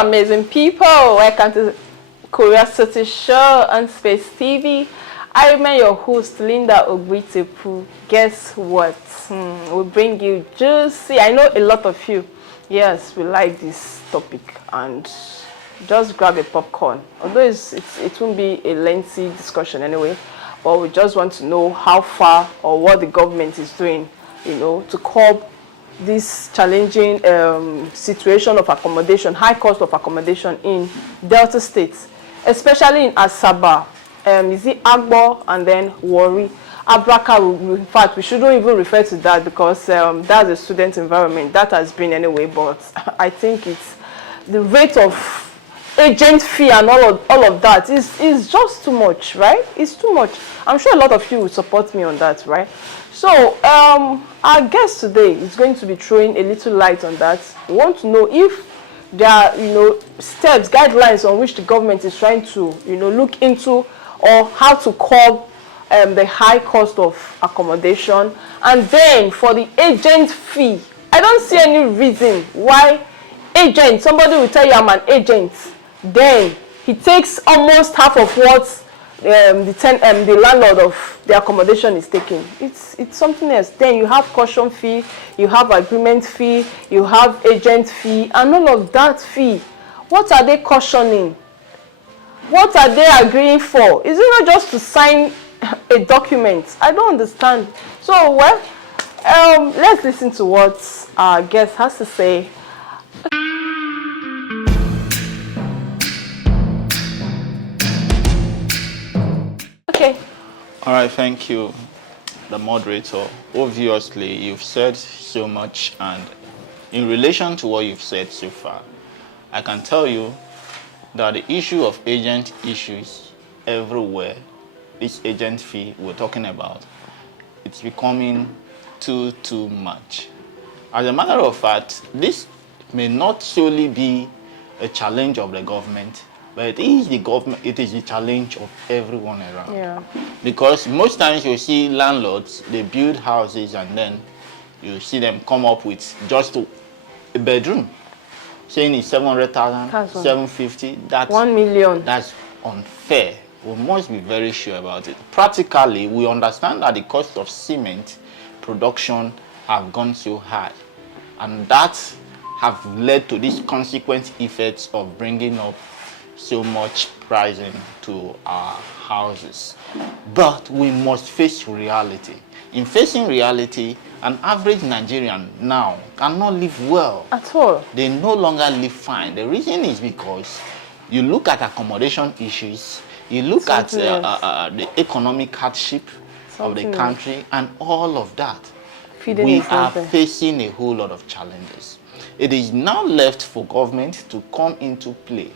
amazing people. Welcome to Curiosity Show on Space TV. I remain your host, Linda Ogbitepu. Guess what? We bring you juicy. I know a lot of you, yes, we like this topic, and just grab a popcorn. Although it won't be a lengthy discussion anyway, but we just want to know how far or what the government is doing, to curb this challenging situation of accommodation, high cost of accommodation in Delta states, especially in Asaba. Is it Agbo and then Warri? Abraka, in fact, we shouldn't even refer to that because that's a student environment. That has been anyway, but I think it's the rate of agent fee and all of that is just too much, right? It's too much. I'm sure a lot of you will support me on that, right? So our guest today is going to be throwing a little light on that. We want to know if there are steps, guidelines on which the government is trying to look into, or how to curb the high cost of accommodation. And then for the agent fee, I don't see any reason why somebody will tell you I'm an agent, then he takes almost half of what the landlord of the accommodation is taking. It's something else. Then you have caution fee, you have agreement fee, you have agent fee, and all of that fee. What are they cautioning? What are they agreeing for? Is it not just to sign a document? I don't understand. So, well, let's listen to what our guest has to say. Okay. All right, thank you, the moderator. Obviously, you've said so much, and in relation to what you've said so far, I can tell you that the issue of agent issues everywhere, this agent fee we're talking about, it's becoming too much. As a matter of fact, this may not solely be a challenge of the government, but it is the challenge of everyone around. Yeah. Because most times you see landlords, they build houses and then you see them come up with just a bedroom, saying it's 700,000, 750. That's 1 million. That's unfair. We must be very sure about it. Practically, we understand that the cost of cement production have gone so high, and that have led to these consequent effects of bringing up so much pricing to our houses. But we must face reality. In facing reality, an average Nigerian now cannot live well. At all. They no longer live fine. The reason is because you look at accommodation issues, you look at the economic hardship of the country, and all of that. We are facing a whole lot of challenges. It is now left for government to come into play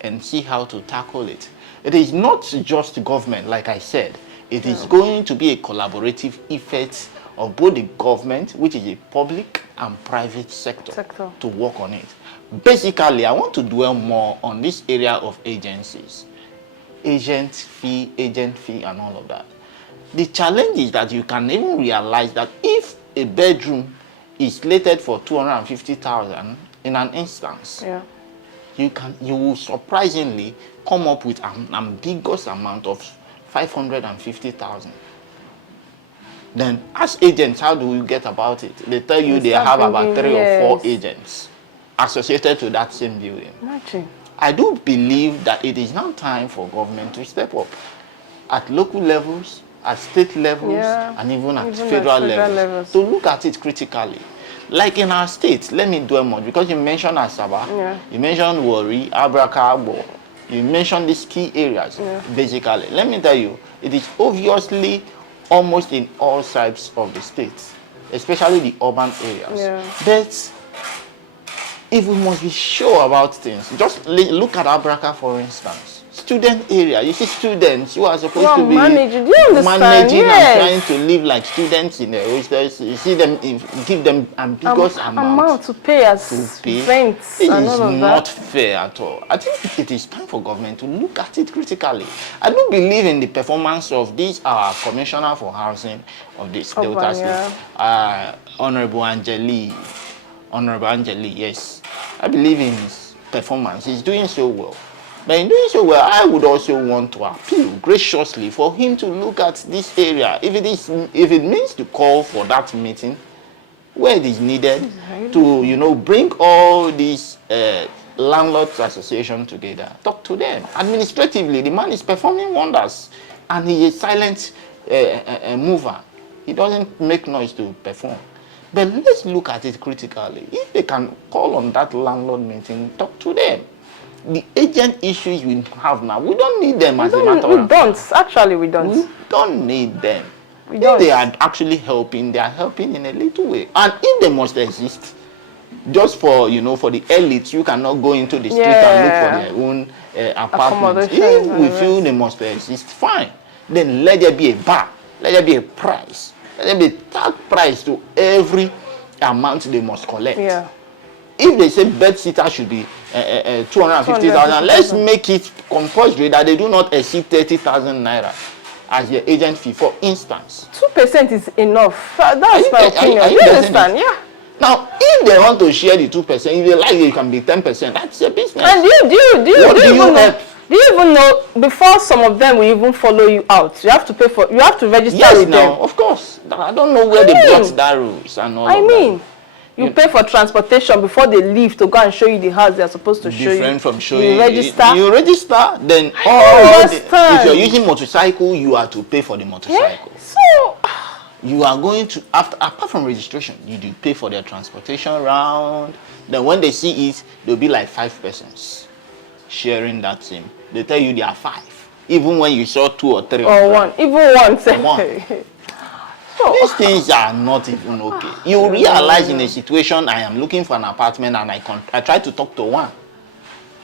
and see how to tackle it. It is not just government, like I said. It is going to be a collaborative effort of both the government, which is a public and private sector, to work on it. Basically, I want to dwell more on this area of agencies. Agent fee, and all of that. The challenge is that you can even realize that if a bedroom is slated for 250,000 in an instance, you will surprisingly come up with an ambiguous amount of 550,000. Then, as agents, how do you get about it? They tell you they have about 3 or 4 agents associated to that same building. Imagine. I do believe that it is now time for government to step up at local levels, at state levels, and even at federal levels to look at it critically. Like in our state, let me dwell more, because you mentioned Asaba, you mentioned Warri, Abraka, you mentioned these key areas, basically. Let me tell you, it is obviously almost in all sides of the state, especially the urban areas. But if we must be sure about things, just look at Abraka, for instance. Student area, you see students who are supposed to be managing and trying to live like students in the hostels. You see them, give them ambiguous amount to pay as rents. It is not fair at all. I think it is time for government to look at it critically. I don't believe in the performance of this Commissioner for Housing of this Delta State, Honorable Angeli, yes. I believe in his performance. He's doing so well. But in doing so well, I would also want to appeal graciously for him to look at this area. If it means to call for that meeting where it is needed to, bring all these landlords association together, talk to them. Administratively, the man is performing wonders, and he is a silent mover. He doesn't make noise to perform. But let's look at it critically. If they can call on that landlord meeting, talk to them. The agent issues we have now, we don't need them as a matter of fact. We don't. Actually, we don't. We don't need them. We don't. If they are actually helping, they are helping in a little way. And if they must exist, just for, for the elites, you cannot go into the street and look for their own apartments. If we feel they must exist, fine. Then let there be a bar. Let there be a price. Let there be a tag price to every amount they must collect. Yeah. If they say bed sitter should be 250,000, let's make it compulsory that they do not exceed 30,000 naira as your agent fee, for instance. 2% is enough. That's my opinion. You understand? Yeah. Now, if they want to share the 2%, if they like it can be 10%. That's a business. And do you even know before some of them will even follow you out? You have to pay for. You have to register with them. Of course. I don't know where they brought that rules and all. You pay for transportation before they leave to go and show you the house they are supposed to show you. Different from showing you register. You register, then if you're using motorcycle, you are to pay for the motorcycle. Yeah? So you are going to, apart from registration, you do pay for their transportation round. Then when they see it, there'll be like 5 persons sharing that same. They tell you there are 5, even when you saw 2 or 3 or 1, even one. So, these things are not even okay. You realize in a situation, I am looking for an apartment and I try to talk to one.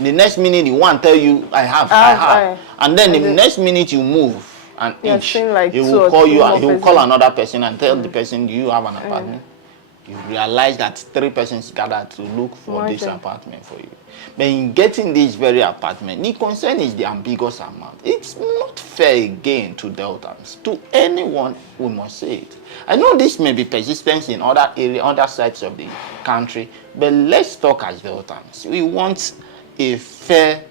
The next minute, the one tell you, I have. And then the next minute you move and like he will call you, he will call another person and tell the person, do you have an apartment? You realize that 3 persons gathered to look for this apartment for you. But in getting this very apartment, the concern is the ambiguous amount. It's not fair again to Deltans. To anyone, we must say it. I know this may be persistent in other areas, other sides of the country, but let's talk as Deltans. We want a fair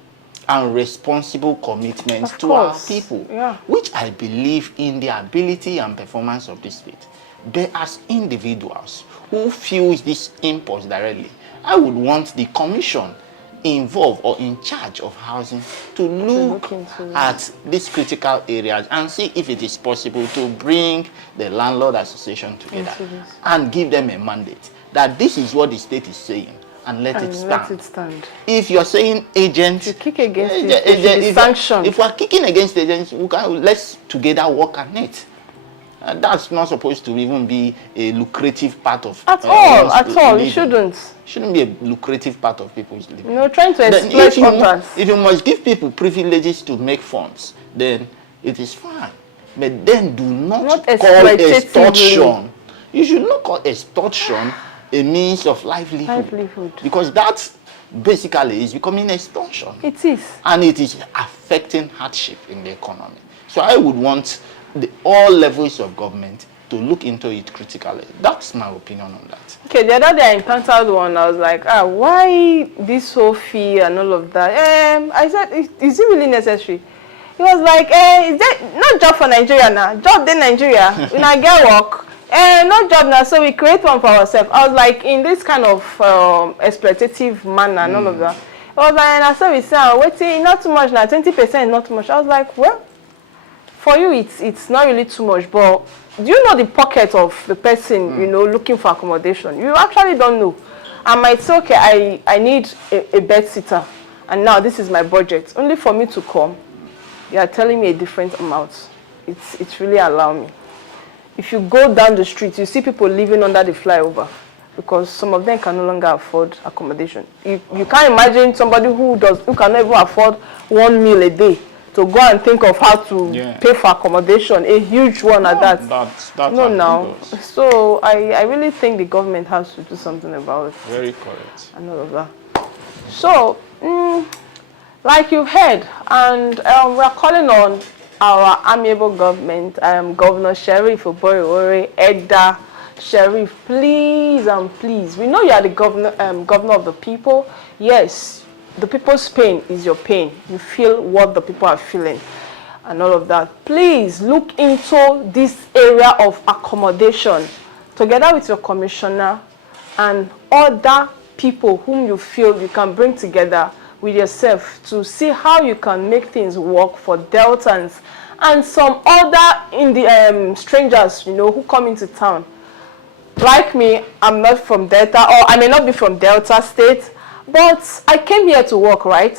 and responsible commitment to our people, which I believe in the ability and performance of this state. But as individuals who feel this impulse directly, I would want the commission involved or in charge of housing to look at these critical areas and see if it is possible to bring the landlord association together and give them a mandate that this is what the state is saying and let it stand. If you're saying agents, you kick against it, sanction. If we're kicking against agents, let's together work on it. That's not supposed to even be a lucrative part of at all. It shouldn't be a lucrative part of people's living. Trying to exploit others. If you must give people privileges to make funds, then it is fine. But then do not call extortion. You should not call extortion a means of livelihood. Because that basically is becoming extortion. It is. And it is affecting hardship in the economy. So I would want all levels of government to look into it critically. That's my opinion on that. Okay, the other day I encountered one. I was like, why this whole fee and all of that? I said, is it really necessary? He was like, is that not job for Nigeria now? Job in Nigeria. When I get work, no job now, so we create one for ourselves. I was like, in this kind of exploitative manner and all of that. I was like, and I said, we say, waiting, not too much now, 20% not too much. I was like, well, for you, it's not really too much, but do you know the pocket of the person, looking for accommodation? You actually don't know. I might say, okay, I need a bed sitter, and now this is my budget. Only for me to come, you are telling me a different amount. It's really alarming. If you go down the street, you see people living under the flyover because some of them can no longer afford accommodation. You can't imagine somebody who can never afford 1 meal a day to go and think of how to pay for accommodation, a huge one at that. That's no. So I really think the government has to do something about it. Very correct. And all of that. So, like you've heard, and we're calling on our amiable government, Governor Sheriff Oboyewore, Edda Sheriff, please and please. We know you are the governor of the people. Yes, the people's pain is your pain. You feel what the people are feeling and all of that. Please look into this area of accommodation together with your commissioner and other people whom you feel you can bring together with yourself to see how you can make things work for Deltans and some other strangers, you know, who come into town. Like me, I'm not from Delta, or I may not be from Delta State, but I came here to work, right?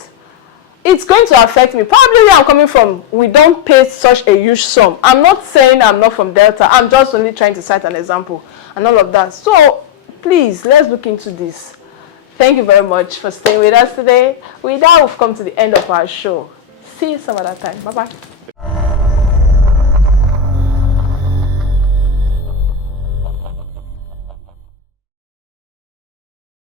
It's going to affect me. Probably where I'm coming from, we don't pay such a huge sum. I'm not saying I'm not from Delta. I'm just only trying to cite an example and all of that. So please, let's look into this. Thank you very much for staying with us today. With that, we've come to the end of our show. See you some other time. Bye-bye.